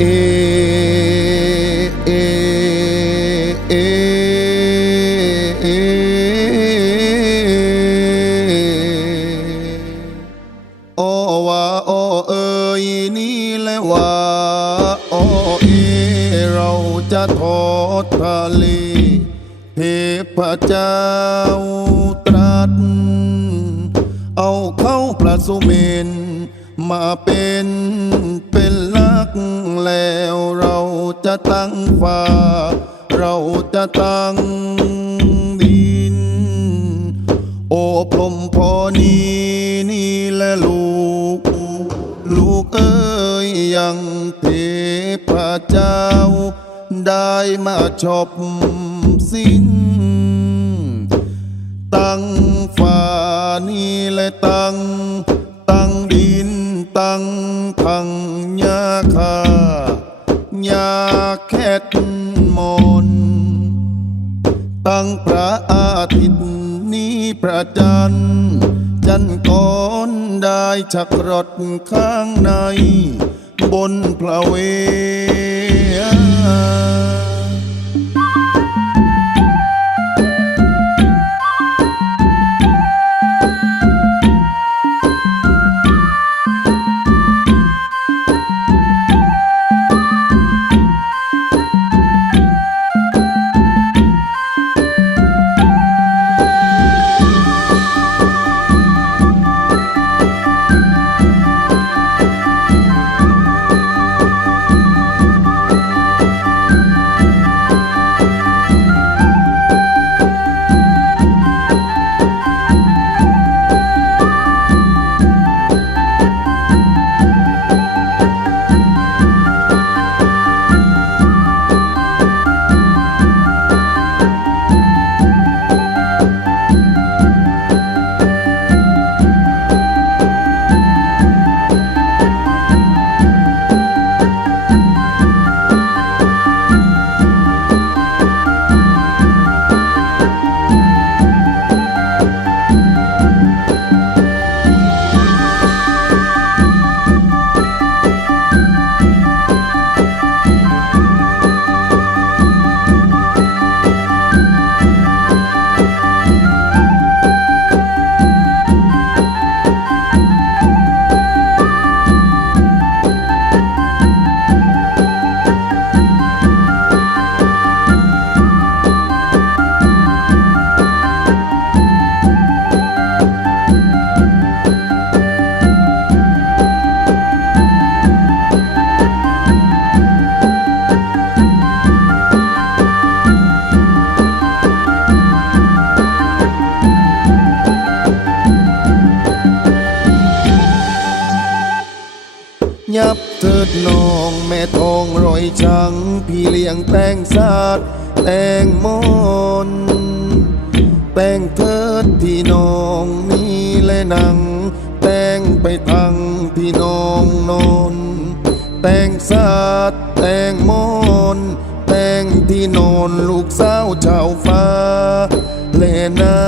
โอวาโอเอ๋ยนี่และว่โอเอเราจะทอทะเลเทพเจ้าตรัสเอาข้าพระสุเมนมาเป็นเป็น แล้วเราจะตั้งฟ้า เราจะตั้งดิน โอ้พรมพอนี้นี่แหละลูก ลูกเอ้ยยังเทพเจ้า ได้มาชอบสิ้น ตั้งฟ้านี่และตั้ง ตั้งดิน ตั้งทังยาคายาแคทมนตั้งพระอาทิตย์นี้พระจันทร์จันทร์ก่อนได้ชักรถข้างใน บนพระเว ยับเถิดน้องแม่ทองรอยช้างพี่เลี้ยงแตงสาดแตงมอนแตงเถิดพี่น้องนี่และนัง แตงไปทางพี่น้องนอนแตงสาดแตงมอนแตงที่นอนลูกสาวชาวฟ้าเลนา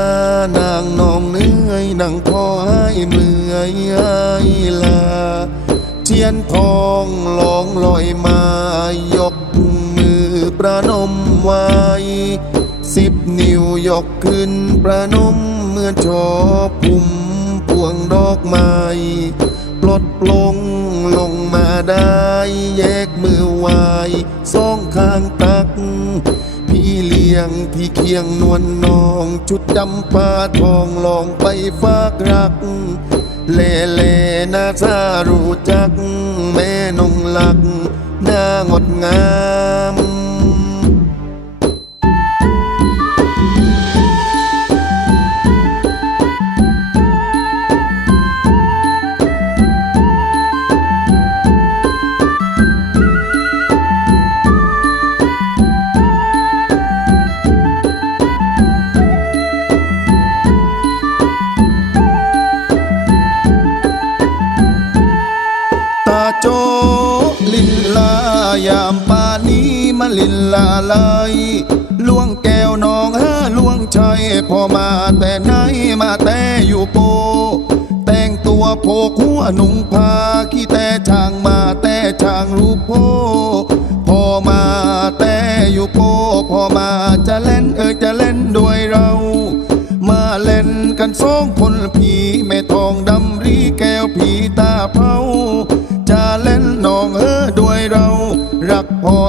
นางนองเหนื่อยนังพอให้เมื่อยให้ลา ทียนทองหลองลอยมายกมือประนมไว้สิบนิ้วยกขึ้นประนมเมื่อชอพุ่มพวงดอกไม้ปลดปลงลงมาได้ แยกมือไหวสองข้างตัก พี่เลี้ยงพี่เคียงนวลน้อง ชุดดำปาทองลองไปฝากรัก เล่เล่น่าซารู้จัก แม่นงหลักหน้างดงาม ลินลาลายล่วงแก้วน้องฮะล่วงชัยพอมาแต่ไหนมาแต่อยู่โป แต่งตัวโพกหัวหนุ่งผ้าขี้แต่ช่างมาแต่ช่างรูปโพพอมาแต่อยู่โปพอมาจะเล่นเออจะเล่นด้วยเรา มาเล่นกันสองคนผีแม่ทองดำ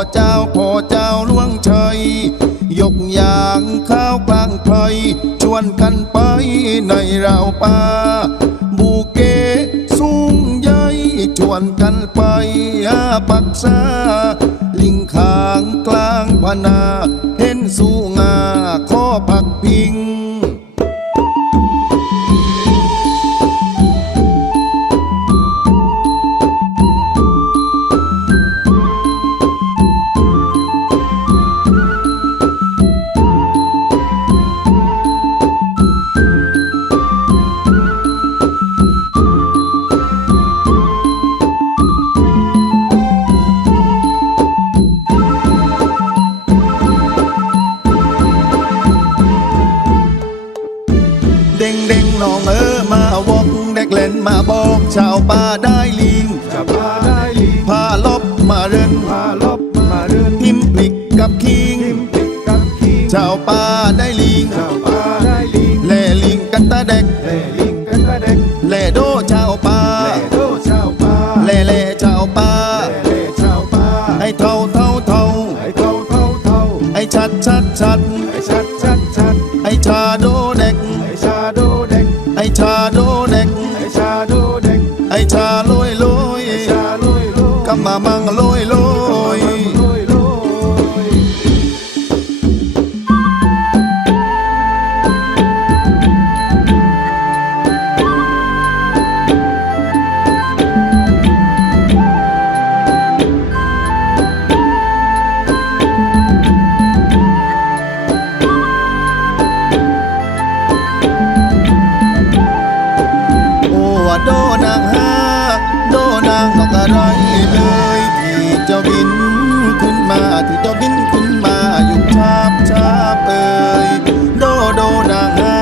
เล่นน้องเออด้วยเราพ่อเจ้าพ่อเจ้าล่วงกอย่างข้าวกลางไพรชวนกันไปในราวป่าบูเกสูงใหญ่ชวนกันไปอาปักษาลิงขางกลางพนาเห็นสูง น้องเออมาวอกเด็กเล่นมาบอกชาวป่าได้ลิง ว่าโดนางฮาโดนางนกอะไรเลยที่เจ้าบินขึ้นมาที่เจ้าบินขึ้นมาอยู่ชาบชาบเอ่ยโดโดนางฮา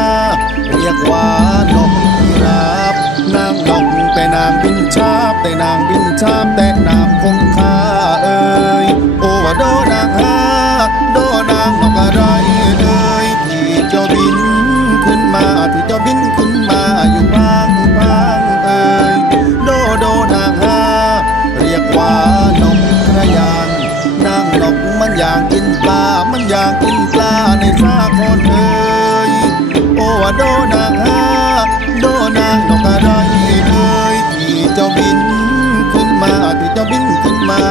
เรียกว่านกพิราบนางนกแต่นางบินชาบแต่นางบินชาบ ได้เลยที่เจ้าบินขึ้นมาที่เจ้าบินขึ้นมา